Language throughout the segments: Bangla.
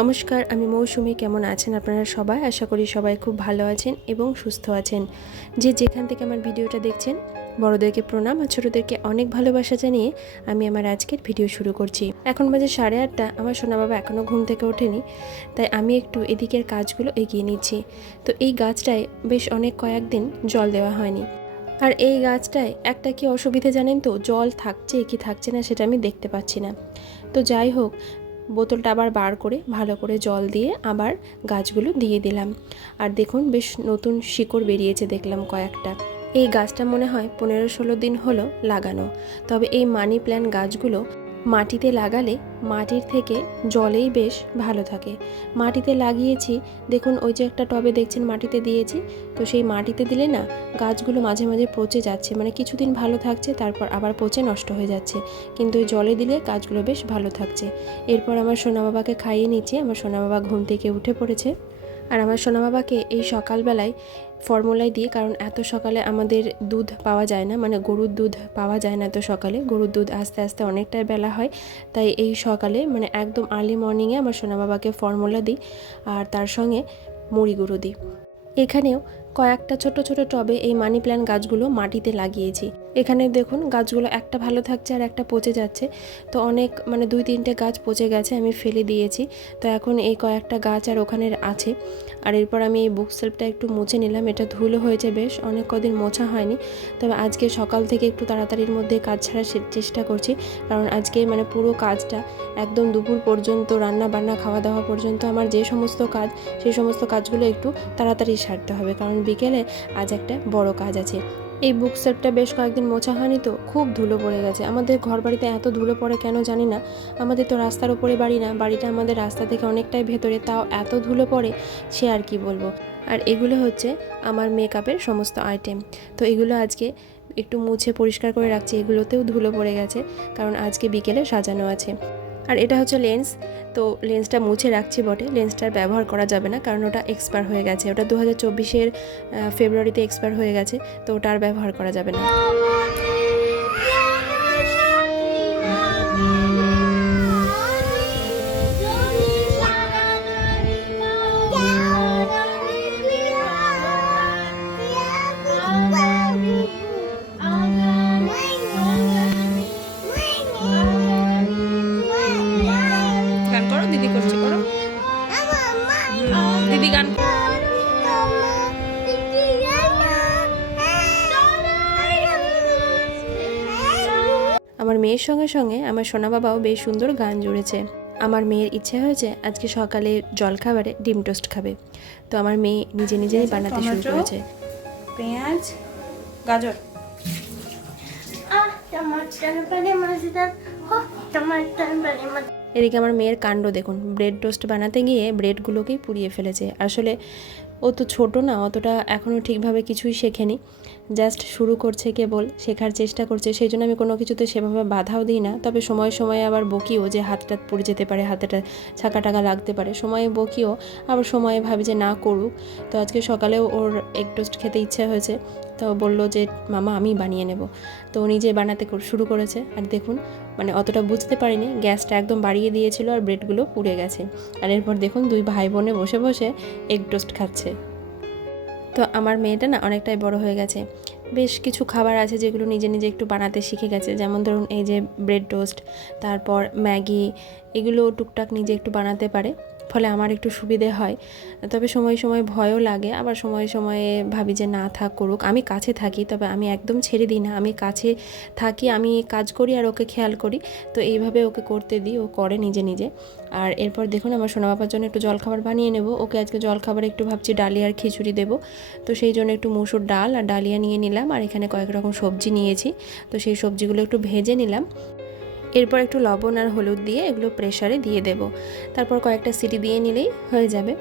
নমস্কার, আমি মৌসুমি। কেমন আছেন আপনারা সবাই? আশা করি সবাই খুব ভালো আছেন এবং সুস্থ আছেন। যে যেখান থেকে আমার ভিডিওটা দেখছেন, বড়োদেরকে প্রণাম আর ছোটোদেরকে অনেক ভালোবাসা জানিয়ে আমি আমার আজকের ভিডিও শুরু করছি। এখন বাজে সাড়ে আটটা, আমার সোনা বাবা এখনও ঘুম থেকে ওঠেনি, তাই আমি একটু এদিকের কাজগুলো এগিয়ে নিচ্ছি। তো এই গাছটায় বেশ অনেক কয়েকদিন জল দেওয়া হয়নি। আর এই গাছটায় একটা কি অসুবিধে জানেন তো? জল থাকছে কি থাকছে না সেটা আমি দেখতে পাচ্ছি না। তো যাই হোক বোতলটা আবার বার করে ভালো করে জল দিয়ে আবার গাছগুলো দিয়ে দিলাম। আর দেখুন, বেশ নতুন শিকড় বেরিয়েছে দেখলাম কয়েকটা। এই গাছটা মনে হয় পনেরো ষোলো দিন হলো লাগানো। তবে এই মানি প্ল্যান্ট গাছগুলো মাটিতে লাগালে মাটির থেকে জলেই বেশ ভালো থাকে। মাটিতে লাগিয়েছি, দেখুন ওই যে একটা টবে দেখছেন মাটিতে দিয়েছি, তো সেই মাটিতে দিলে না গাছগুলো মাঝে মাঝে পচে যাচ্ছে মানে কিছুদিন ভালো থাকছে, তারপর আবার পচে নষ্ট হয়ে যাচ্ছে। কিন্তু ওই জলে দিলে গাছগুলো বেশ ভালো থাকছে। এরপর আমার সোনা বাবাকে খাইয়ে নিচ্ছি, আমার সোনা বাবা ঘুম থেকে উঠে পড়েছে। আর আমার সোনা বাবাকে এই সকালবেলায় ফর্মুলাই দিই, কারণ এত সকালে আমাদের দুধ পাওয়া যায় না মানে গরুর দুধ পাওয়া যায় না এত সকালে। গরুর দুধ আস্তে আস্তে অনেকটাই বেলা হয়, তাই এই সকালে মানে একদম আর্লি মর্নিংয়ে আমার সোনা বাবাকে ফর্মুলা দিই আর তার সঙ্গে মুড়ি গুঁড়ো দিই। এখানেও কয়েকটা ছোট ছোট টবে এই মানি প্ল্যান্ট গাছগুলো মাটিতে লাগিয়েছি। এখানে দেখুন গাছগুলো একটা ভালো থাকছে আর একটা পচে যাচ্ছে। তো অনেক মানে দুই তিনটে গাছ পচে গেছে, আমি ফেলে দিয়েছি। তো এখন এই কয়েকটা গাছ আর ওখানে আছে। আর এরপর আমি এই বুক সেলফটা একটু মুছে নিলাম, এটা ধুলো হয়েছে বেশ, অনেক কদিন মোছা হয়নি। তবে আজকে সকাল থেকে একটু তাড়াতাড়ির মধ্যে কাজ ছাড়ার চেষ্টা করছি। কারণ আজকে মানে পুরো কাজটা একদম দুপুর পর্যন্ত রান্না বান্না খাওয়া দাওয়া পর্যন্ত আমার যে সমস্ত কাজ, সেই সমস্ত কাজগুলো একটু তাড়াতাড়ি সারতে হবে। কারণ বিকেলে আজ একটা বড় কাজ আছে। এই বুক সেটটা বেশ কয়েকদিন মোছা হয়নি তো, খুব ধুলো পড়ে গেছে। আমাদের ঘর বাড়িতে এত ধুলো পড়ে কেন জানি না। আমাদের তো রাস্তার ওপরে বাড়ি না, বাড়িটা আমাদের রাস্তা থেকে অনেকটাই ভেতরে, তাও এত ধুলো পড়ে সে আর কি বলব। আর এগুলো হচ্ছে আমার মেকআপের সমস্ত আইটেম তো এগুলো আজকে একটু মুছে পরিষ্কার করে রাখছি, এগুলোতেও ধুলো পড়ে গেছে, কারণ আজকে বিকেলে সাজানো আছে। আর এটা হচ্ছে লেন্স। তো লেন্সটা মুছে রাখছি বটে। লেন্সটার ব্যবহার করা যাবে না কারণ ওটা এক্সপায়ার হয়ে গেছে। ওটা দু হাজার চব্বিশের ফেব্রুয়ারিতে এক্সপায়ার হয়ে গেছে। তো ওটা আর ব্যবহার করা যাবে না। আমার মেয়ের সঙ্গে সঙ্গে আমার সোনা বাবাও বেশ সুন্দর গান জুড়েছে। আমার মেয়ের ইচ্ছে হয়েছে আজকে সকালে জলখাবারে ডিম টোস্ট খাবে। তো আমার মেয়ে নিজে নিজেই বানাতে শুরু করেছে। পেঁয়াজ গাজর। এদিকে আমার মেয়ের কাণ্ড দেখুন। ব্রেড টোস্ট বানাতে গিয়ে ব্রেডগুলোকেই পুড়িয়ে ফেলেছে। আসলে ও তো ছোটো না, অতটা এখনও ঠিকভাবে কিছুই শেখেনি। জাস্ট শুরু করছে কেবল, শেখার চেষ্টা করছে। সেই জন্য আমি কোনো কিছুতে সেভাবে বাধাও দিই না। তবে সময় সময়ে আবার বকিও যে হাতটা পড়ে যেতে পারে হাতেটা ছাকা টাকা লাগতে পারে। সময়ে বকিও, আবার সময়ে ভাবি যে না করুক। তো আজকে সকালেও ওর এগ টোস্ট খেতে ইচ্ছে হয়েছে। তো বলল যে, মামা, আমি বানিয়ে নেব। তো নিজে বানাতে শুরু করেছে, আর দেখুন মানে অতটা বুঝতে পারিনি, গ্যাসটা একদম বাড়িয়ে দিয়েছিল আর ব্রেডগুলো পুড়ে গেছে। আর এরপর দেখুন, দুই ভাই বোনে বসে বসে এগ টোস্ট খাচ্ছে। তো আমার মেয়েটা না অনেকটাই বড় হয়ে গেছে। বেশ কিছু খাবার আছে যেগুলো নিজে নিজে একটু বানাতে শিখে গেছে। যেমন ধরুন, এই যে ব্রেড টোস্ট, তারপর ম্যাগি, এগুলো টুকটাক নিজে একটু বানাতে পারে। ফলে আমার একটু সুবিধে হয়। তবে সময় সময় ভয়ও লাগে। আবার সময় সময়ে ভাবি যে না থাক, করুক। আমি কাছে থাকি, তবে আমি একদম ছেড়ে দিই না। আমি কাছে থাকি, আমি কাজ করি আর ওকে খেয়াল করি। তো এইভাবে ওকে করতে দিই। ও করে নিজে নিজে। আর এরপর দেখুন, আমার সোনা বাবার জন্য একটু জলখাবার বানিয়ে নেব। ওকে আজকে জলখাবারে একটু ভাবছি ডালিয়ার খিচুড়ি দেবো। তো সেই জন্য একটু মুসুর ডাল আর ডালিয়া নিয়ে নিলাম। আর এখানে কয়েক রকম সবজি নিয়েছি। তো সেই সবজিগুলো একটু ভেজে নিলাম। এরপর একটু লবণ আর হলুদ দিয়ে এগুলো প্রেশারে দিয়ে দেব। তারপর কয়েকটা সিটি দিয়ে নিলেই হয়ে যাবে।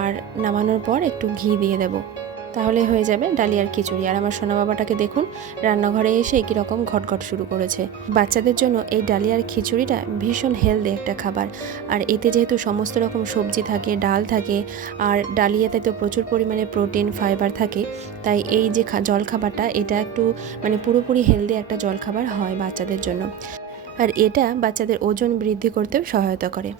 আর নামানোর পর একটু ঘি দিয়ে দেব। তাহলে হয়ে যাবে ডালিয়ার খিচুড়ি। আর আমার সোনা বাবাটাকে দেখুন, রান্নাঘরে এসে একই রকম ঘটঘট শুরু করেছে। বাচ্চাদের জন্য এই ডালিয়ার খিচুড়িটা ভীষণ হেলদি একটা খাবার। আর এতে যেহেতু সমস্ত রকম সবজি থাকে, ডাল থাকে, আর ডালিয়াতে তো প্রচুর পরিমাণে প্রোটিন ফাইবার থাকে, তাই এই যে জলখাবারটা, এটা একটু মানে পুরোপুরি হেলদি একটা জলখাবার হয় বাচ্চাদের জন্য। আর এটা বাচ্চাদের ওজন বৃদ্ধি করতেও সহায়তা করে।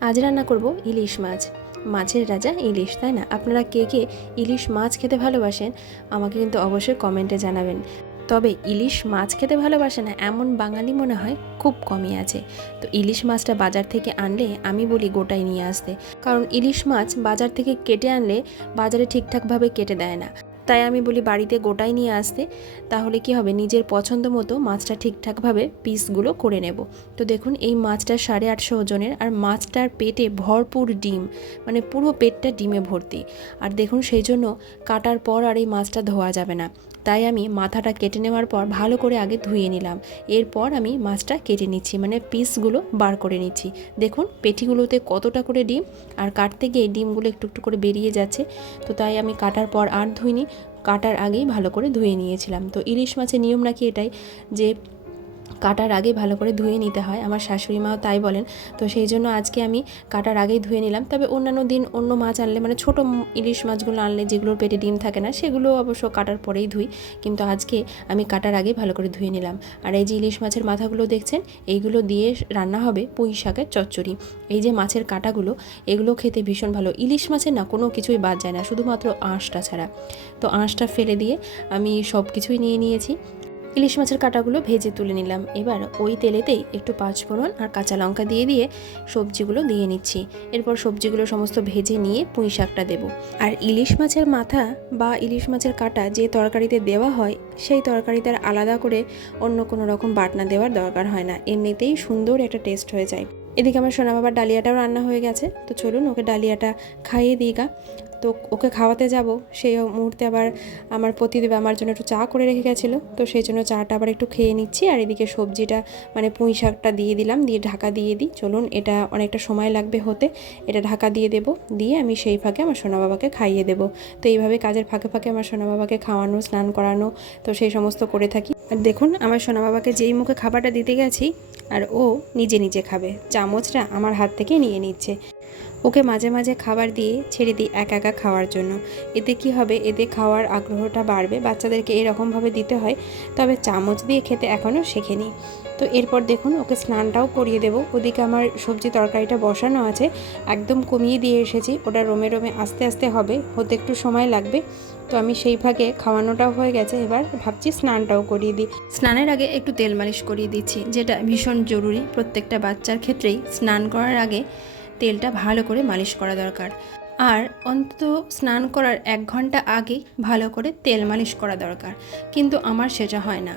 আজ রান্না করব ইলিশ মাছ। মাছের রাজা ইলিশ, তাই না? আপনারা কে কে ইলিশ মাছ খেতে ভালোবাসেন, আমাকে কিন্তু অবশ্যই কমেন্টে জানাবেন। তবে ইলিশ মাছ খেতে ভালোবাসে না এমন বাঙালি মনে হয় খুব কমই আছে। তো ইলিশ মাছটা বাজার থেকে আনলে আমি বলি গোটাই নিয়ে আসতে। কারণ ইলিশ মাছ বাজার থেকে কেটে আনলে বাজারে ঠিকঠাকভাবে কেটে দেয় না। তাই আমি বলি বাড়িতে গোটাই নিয়ে আসতে, তাহলে কি হবে? নিজের পছন্দ মতো মাছটা ঠিকঠাকভাবে পিসগুলো করে নেব। তো দেখুন, এই মাছটা সাড়ে আটশো ওজনের আর মাছটার পেটে ভরপুর ডিম মানে পুরো পেটটা ডিমে ভর্তি। আর দেখুন, সেই জন্য কাটার পর আর এই মাছটা ধোয়া যাবে না। তাই আমি মাথাটা কেটে নেওয়ার পর ভালো করে আগে ধুয়ে নিলাম। এরপর আমি মাছটা কেটে নিচ্ছি মানে পিসগুলো বার করে নিচ্ছি। দেখুন, পেটিগুলোতে কতটা করে ডিম, আর কাটতে গিয়ে ডিমগুলো একটু একটু করে বেরিয়ে যাচ্ছে। তো তাই আমি কাটার পর আর ধুইনি, কাটার আগেই ভালো করে ধুয়ে নিয়েছিলাম। তো ইলিশ মাছের নিয়ম নাকি এটাই যে কাটার আগে ভালো করে ধুয়ে নিতে হয়। আমার শাশুড়ি মাও তাই বলেন। তো সেই জন্য আজকে আমি কাটার আগেই ধুয়ে নিলাম। তবে অন্যান্য দিন অন্য মাছ আনলে মানে ছোটো ইলিশ মাছগুলো আনলে যেগুলোর পেটে ডিম থাকে না সেগুলো অবশ্য কাটার পরেই ধুই। কিন্তু আজকে আমি কাটার আগে ভালো করে ধুয়ে নিলাম। আর এই যে ইলিশ মাছের মাথাগুলো দেখছেন, এইগুলো দিয়ে রান্না হবে পুঁই শাকের চচ্চড়ি। এই যে মাছের কাটাগুলো, এগুলো খেতে ভীষণ ভালো। ইলিশ মাছের না, কোনো কিছুই বাদ যায় না, শুধুমাত্র আঁশটা ছাড়া। তো আঁশটা ফেলে দিয়ে আমি সব কিছুই নিয়ে নিয়েছি। ইলিশ মাছের কাঁটাগুলো ভেজে তুলে নিলাম। এবার ওই তেলেতেই একটু পাঁচফোড়ন আর কাঁচা লঙ্কা দিয়ে দিয়ে সবজিগুলো দিয়ে নিচ্ছি। এরপর সবজিগুলো সমস্ত ভেজে নিয়ে পুঁই শাকটা দেবো। আর ইলিশ মাছের মাথা বা ইলিশ মাছের কাঁটা যে তরকারিতে দেওয়া হয়, সেই তরকারিতে আর আলাদা করে অন্য কোনো রকম বাটনা দেওয়ার দরকার হয় না। এমনিতেই সুন্দর একটা টেস্ট হয়ে যায়। এদিকে আমার সোনা বাবার ডালিয়াটাও রান্না হয়ে গেছে। তো চলুন ওকে ডালিয়াটা খাইয়ে দিই গা। তো ওকে খাওয়াতে যাব। সেই মুহূর্তে আবার আমার পতিদেব আমার জন্য একটু চা করে রেখে গেছিল। তো সেই জন্য চাটা আবার একটু খেয়ে নিচ্ছি আর এদিকে সবজিটা মানে পুঁই শাকটা দিয়ে দিলাম, দিয়ে ঢাকা দিয়ে দিই। চলুন, এটা অনেকটা সময় লাগবে হতে। এটা ঢাকা দিয়ে দেবো। দিয়ে আমি সেই ফাঁকে আমার সোনা বাবাকে খাইয়ে দেবো। তো এইভাবে কাজের ফাঁকে ফাঁকে আমার সোনা বাবাকে খাওয়ানো, স্নান করানো, তো সেই সমস্ত করে থাকি। আর দেখুন, আমার সোনা বাবাকে যেই মুখে খাবারটা দিতে গেছি আর ও নিজে নিজে খাবে। চামচটা আমার হাত থেকে নিয়ে নিচ্ছে। ওকে মাঝে মাঝে খাবার দিয়ে ছেড়ে দিই একা একা খাওয়ার জন্য। এতে কি হবে? এতে খাওয়ার আগ্রহটা বাড়বে। বাচ্চাদেরকে এরকমভাবে দিতে হয়, তবে চামচ দিয়ে খেতে এখনও শেখেনি। তো এরপর দেখুন, ওকে স্নানটাও করিয়ে দেবো। ওদিকে আমার সবজি তরকারিটা বসানো আছে। একদম কমিয়ে দিয়ে এসেছি। ওটা রোমে রোমে আস্তে আস্তে হবে। হতে একটু সময় লাগবে। তো আমি সেই ভাগে খাওয়ানোটাও হয়ে গেছে। এবার ভাবছি স্নানটাও করিয়ে দিই। স্নানের আগে একটু তেল মালিশ করিয়ে দিচ্ছি, যেটা ভীষণ জরুরি। প্রত্যেকটা বাচ্চার ক্ষেত্রেই স্নান করার আগে তেলটা ভালো করে মালিশ করা দরকার। আর অন্তত স্নান করার এক ঘণ্টা আগে ভালো করে তেল মালিশ করা দরকার। কিন্তু আমার সেটা হয় না।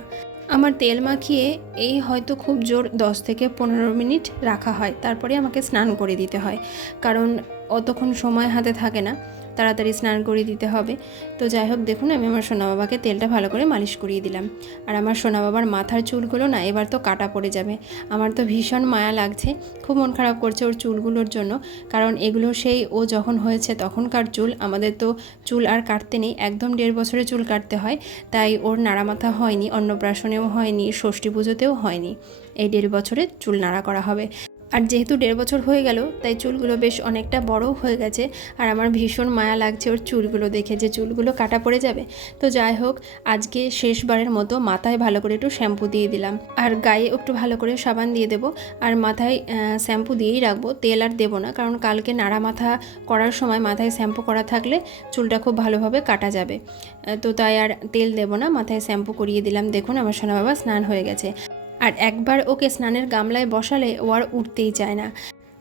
আমার তেল মাখিয়ে এই হয়তো খুব জোর দশ থেকে পনেরো মিনিট রাখা হয়। তারপরে আমাকে স্নান করে দিতে হয়। কারণ অতক্ষণ সময় হাতে থাকে না। তাড়াতাড়ি স্নান করিয়ে দিতে হবে। তো যাই হোক, দেখুন, আমি আমার সোনা বাবাকে তেলটা ভালো করে মালিশ করিয়ে দিলাম। আর আমার সোনা বাবার মাথার চুলগুলো না, এবার তো কাটা পড়ে যাবে। আমার তো ভীষণ মায়া লাগছে, খুব মন খারাপ করছে ওর চুলগুলোর জন্য। কারণ এগুলো সেই, ও যখন হয়েছে তখনকার চুল, আমাদের তো চুল আর কাটতে নেই, একদম দেড় বছরে চুল কাটতে হয়। তাই ওর নাড়া মাথা হয়নি, অন্নপ্রাশনেও হয়নি, ষষ্ঠী পুজোতেও হয়নি। এই দেড় বছরে চুল নাড়া করা হবে। আর যেহেতু দেড় বছর হয়ে গেল, তাই চুলগুলো বেশ অনেকটা বড় হয়ে গেছে আর আমার ভীষণ মায়া লাগছে ওর চুলগুলো দেখে যে চুলগুলো কাটা পড়ে যাবে। তো যাই হোক, আজকে শেষবারের মতো মাথায় ভালো করে একটু শ্যাম্পু দিয়ে দিলাম। আর গায়ে একটু ভালো করে সাবান দিয়ে দেবো আর মাথায় শ্যাম্পু দিয়েই রাখব, তেল আর দেবো না। কারণ কালকে নাড়া মাথা করার সময় মাথায় শ্যাম্পু করা থাকলে চুলটা খুব ভালোভাবে কাটা যাবে। তো তাই আর তেল দেবো না, মাথায় শ্যাম্পু করিয়ে দিলাম। দেখুন আমার সোনা বাবা স্নান হয়ে গেছে। আর একবার ওকে স্নানের গামলায় বসালে ও আর উঠতেই চায় না।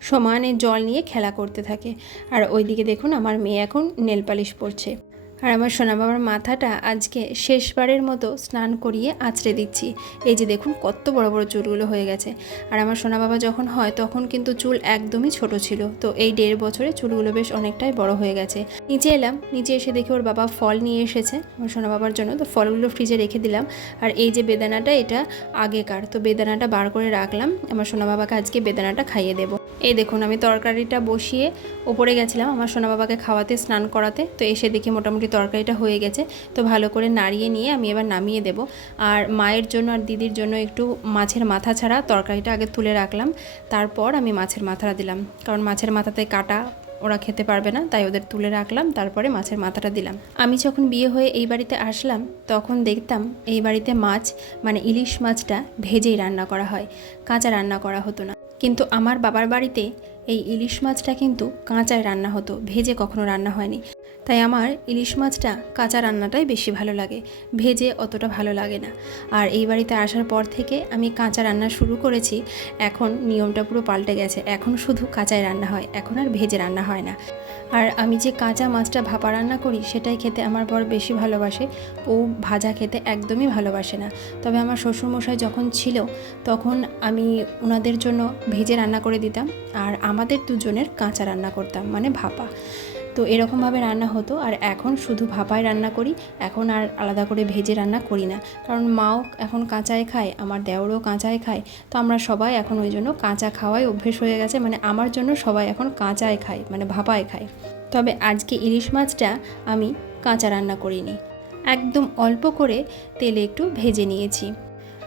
সমানে জল নিয়ে খেলা করতে থাকে। আর ওইদিকে দেখুন, আমার মেয়ে এখন নেলপালিশ পরছে। আর আমার সোনা বাবার মাথাটা আজকে শেষবারের মতো স্নান করিয়ে আঁচড়ে দিচ্ছি। এই যে দেখুন, কত বড় বড় চুলগুলো হয়ে গেছে। আর আমার সোনা বাবা যখন হয়, তখন কিন্তু চুল একদমই ছোট ছিল। তো এই দেড় বছরে চুলগুলো বেশ অনেকটাই বড় হয়ে গেছে। নিচে এলাম, নিচে এসে দেখি ওর বাবা ফল নিয়ে এসেছে। আমার সোনা বাবার জন্য তো ফলগুলো ফ্রিজে রেখে দিলাম। আর এই যে বেদানাটা, এটা আগেকার। তো বেদানাটা বার করে রাখলাম। আমার সোনা বাবাকে আজকে বেদানাটা খাইয়ে দেবো। এই দেখুন, আমি তরকারিটা বসিয়ে ওপরে গেছিলাম আমার সোনা বাবাকে খাওয়াতে, স্নান করাতে। তো এসে দেখি মোটামুটি তরকারিটা হয়ে গেছে। তো ভালো করে নাড়িয়ে নিয়ে আমি এবার নামিয়ে দেব। আর মায়ের জন্য আর দিদির জন্য একটু মাছের মাথা ছাড়া তরকারিটা আগে তুলে রাখলাম। তারপর আমি মাছের মাথাটা দিলাম। কারণ মাছের মাথাতে কাটা ওরা খেতে পারবে না, তাই ওদের তুলে রাখলাম, তারপরে মাছের মাথাটা দিলাম। আমি যখন বিয়ে হয়ে এই বাড়িতে আসলাম, তখন দেখতাম এই বাড়িতে মাছ মানে ইলিশ মাছটা ভেজেই রান্না করা হয়। কাঁচা রান্না করা হতো না। কিন্তু আমার বাবার বাড়িতে এই ইলিশ মাছটা কিন্তু কাঁচায় রান্না হতো, ভেজে কখনো রান্না হয়নি। তাই আমার ইলিশ মাছটা কাঁচা রান্নাটাই বেশি ভালো লাগে, ভেজে অতটা ভালো লাগে না। আর এই বাড়িতে আসার পর থেকে আমি কাঁচা রান্না শুরু করেছি, এখন নিয়মটা পুরো পাল্টে গেছে। এখন শুধু কাঁচায় রান্না হয়, এখন আর ভেজে রান্না হয় না। আর আমি যে কাঁচা মাছটা ভাপা রান্না করি, সেটাই খেতে আমার বর বেশি ভালোবাসে। ও ভাজা খেতে একদমই ভালোবাসে না। তবে আমার শ্বশুরমশাই যখন ছিল, তখন আমি ওনাদের জন্য ভেজে রান্না করে দিতাম, আর আমাদের দুজনের কাঁচা রান্না করতাম মানে ভাপা। তো এরকমভাবে রান্না হতো। আর এখন শুধু ভাপায় রান্না করি, এখন আর আলাদা করে ভেজে রান্না করি না। কারণ মাও এখন কাঁচায় খায়, আমার দেওরও কাঁচায় খায়। তো আমরা সবাই এখন ওই জন্য কাঁচা খাওয়াই অভ্যেস হয়ে গেছে মানে আমার জন্য সবাই এখন কাঁচায় খায় মানে ভাপায় খায়। তবে আজকে ইলিশ মাছটা আমি কাঁচা রান্না করিনি। একদম অল্প করে তেলে একটু ভেজে নিয়েছি।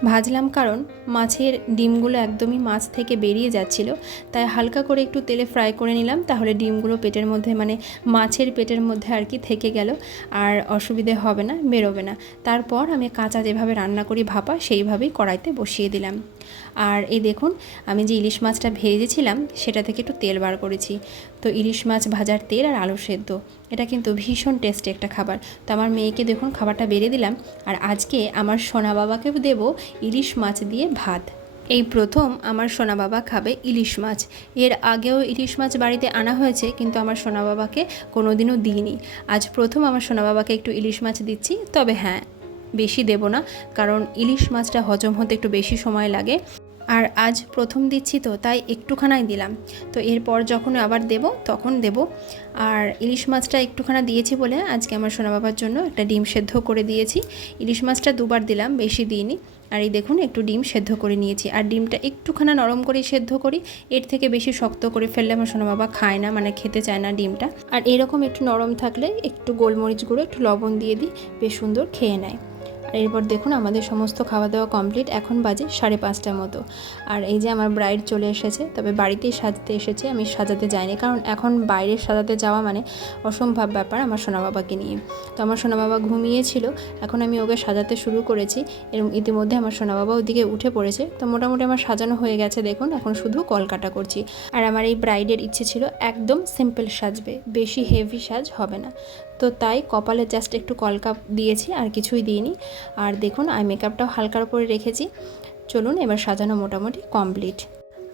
ভাজলাম কারণ মাছের ডিমগুলো একদমই মাছ থেকে বেরিয়ে যাচ্ছিল। তাই হালকা করে একটু তেলে ফ্রাই করে নিলাম, তাহলে ডিমগুলো পেটের মধ্যে মানে মাছের পেটের মধ্যে আর কি থেকে গেল আর অসুবিধে হবে না, বেরোবে না। তারপর আমি কাঁচা যেভাবে রান্না করি ভাপা, সেইভাবেই কড়াইতে বসিয়ে দিলাম। আর এই দেখুন, আমি যে ইলিশ মাছটা ভেজেছিলাম, সেটা থেকে একটু তেল বার করেছি। তো ইলিশ মাছ ভাজার তেল আর আলু সেদ্ধ, এটা কিন্তু ভীষণ টেস্টি একটা খাবার। তো আমার মেয়েকে দেখুন, খাবারটা বেড়ে দিলাম। আর আজকে আমার সোনা বাবাকেও দেবো ইলিশ মাছ দিয়ে ভাত। এই প্রথম আমার সোনা বাবা খাবে ইলিশ মাছ। এর আগেও ইলিশ মাছ বাড়িতে আনা হয়েছে, কিন্তু আমার সোনা বাবাকে কোনো দিনও দিইনি। আজ প্রথম আমার সোনা বাবাকে একটু ইলিশ মাছ দিচ্ছি, তবে হ্যাঁ বেশি দেব না, কারণ ইলিশ মাছটা হজম হতে একটু বেশি সময় লাগে। আর আজ প্রথম দিচ্ছি তো, তাই একটুখানাই দিলাম। তো এরপর যখন আবার দেব, তখন দেব। আর ইলিশ মাছটা একটুখানা দিয়েছি বলে আজকে আমার সোনা বাবার জন্য একটা ডিম সেদ্ধ করে দিয়েছি। ইলিশ মাছটা দুবার দিলাম, বেশি দিইনি। আর এই দেখুন, একটু ডিম সেদ্ধ করে নিয়েছি। আর ডিমটা একটুখানা নরম করে সেদ্ধ করি। এর থেকে বেশি শক্ত করে ফেললে আমার সোনা বাবা খায় না মানে খেতে চায় না ডিমটা। আর এরকম একটু নরম থাকলে একটু গোলমরিচ গুঁড়ো, একটু লবণ দিয়ে দিই, বেশ সুন্দর খেয়ে নেয়। আর এরপর দেখুন আমাদের সমস্ত খাওয়া দাওয়া কমপ্লিট, এখন বাজে সাড়ে পাঁচটার মতো। আর এই যে আমার ব্রাইড চলে এসেছে, তবে বাড়িতেই সাজতে এসেছে, আমি সাজাতে যাইনি। কারণ এখন বাইরে সাজাতে যাওয়া মানে অসম্ভব ব্যাপার আমার সোনা বাবাকে নিয়ে। তো আমার সোনা বাবা ঘুমিয়েছিল, এখন আমি ওকে সাজাতে শুরু করেছি এর ইতিমধ্যে আমার সোনা বাবা ওদিকে উঠে পড়েছে। তো মোটামুটি আমার সাজানো হয়ে গেছে, দেখুন, এখন শুধু কলকাটা করছি। আর আমার এই ব্রাইডের ইচ্ছে ছিল একদম সিম্পল সাজবে, বেশি হেভি সাজ হবে না। তো তাই কপালে জাস্ট একটু কলকাপ দিয়েছি, আর কিছুই দিইনি। আর দেখুন আই মেকআপটাও হালকার উপরে রেখেছি। চলুন, এবার সাজানো মোটামুটি কমপ্লিট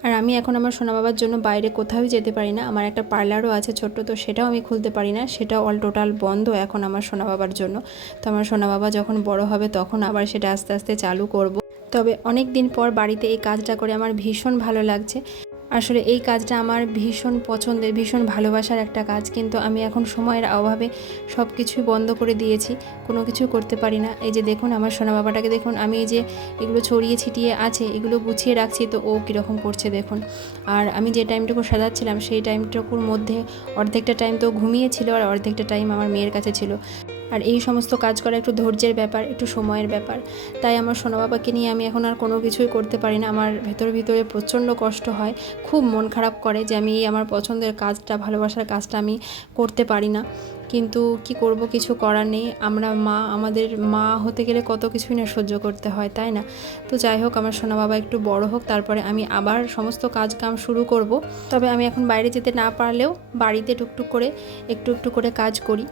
আর আমি এখন আমার সোনা বাবার জন্য বাইরে কোথাও যেতে পারি না। আমার একটা পার্লারও আছে ছোট্ট, তো সেটাও আমি খুলতে পারি না। সেটা অল টোটাল বন্ধ এখন আমার সোনা বাবার জন্য। তো আমার সোনা বাবা যখন বড় হবে, তখন আবার সেটা আস্তে আস্তে চালু করব। তবে অনেক দিন পর বাড়িতে এই কাজটা করে আমার ভীষণ ভালো লাগছে। আসলে এই কাজটা আমার ভীষণ পছন্দের, ভীষণ ভালোবাসার একটা কাজ। কিন্তু আমি এখন সময়ের অভাবে সব কিছুই বন্ধ করে দিয়েছি, কোনো কিছু করতে পারি না। এই যে দেখুন, আমার সোনা বাবাটাকে দেখুন, আমি এই যে এগুলো ছড়িয়ে ছিটিয়ে আছে, এগুলো গুছিয়ে রাখছি, তো ও কীরকম করছে দেখুন। আর আমি যে টাইমটুকু সাজাচ্ছিলাম, সেই টাইমটুকুর মধ্যে অর্ধেকটা টাইম তো ঘুমিয়েছিল আর অর্ধেকটা টাইম আমার মেয়ের কাছে ছিল। আর এই সমস্ত কাজ করা একটু ধৈর্যের ব্যাপার, একটু সময়ের ব্যাপার। তাই আমার সোনা বাবাকে নিয়ে আমি এখন আর কোনো কিছুই করতে পারি না। আমার ভেতর, ভিতরে প্রচণ্ড কষ্ট হয়। খুব মন খারাপ করে যে আমি আমার পছন্দের কাজটা, ভালোবাসার কাজটা আমি করতে পারি না। কিন্তু কি করব, কিছু করার নেই। আমরা মা, আমাদের মা হতে গেলে কত কিছুই না সহ্য করতে হয়, তাই না? তো যাই হোক, আমার সোনা বাবা একটু বড় হোক, তারপরে আমি আবার সমস্ত কাজ কাম শুরু করব। তবে আমি এখন বাইরে যেতে না পারলেও বাড়িতে টুকটুক করে একটু একটু করে কাজ করি।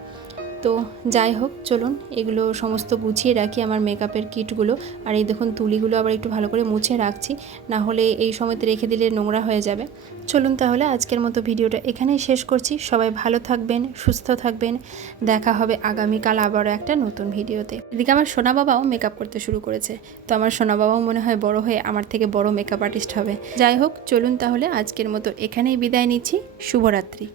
তো যাই হোক, চলুন, এগুলো সমস্ত গুছিয়ে রাখি আমার মেকআপের কিটগুলো আর এই দেখুন, তুলিগুলো আবার একটু ভালো করে মুছে রাখছি, না হলে এই সময়তে রেখে দিলে নোংরা হয়ে যাবে। চলুন তাহলে আজকের মতো ভিডিওটা এখানেই শেষ করছি। সবাই ভালো থাকবেন, সুস্থ থাকবেন। দেখা হবে আগামীকাল আবারও একটা নতুন ভিডিওতে। এদিকে আমার সোনা বাবাও মেকআপ করতে শুরু করেছে। তো আমার সোনা বাবাও মনে হয় বড় হয়ে আমার থেকে বড় মেকআপ আর্টিস্ট হবে। যাই হোক, চলুন তাহলে আজকের মতো এখানেই বিদায় নিচ্ছি। শুভরাত্রি।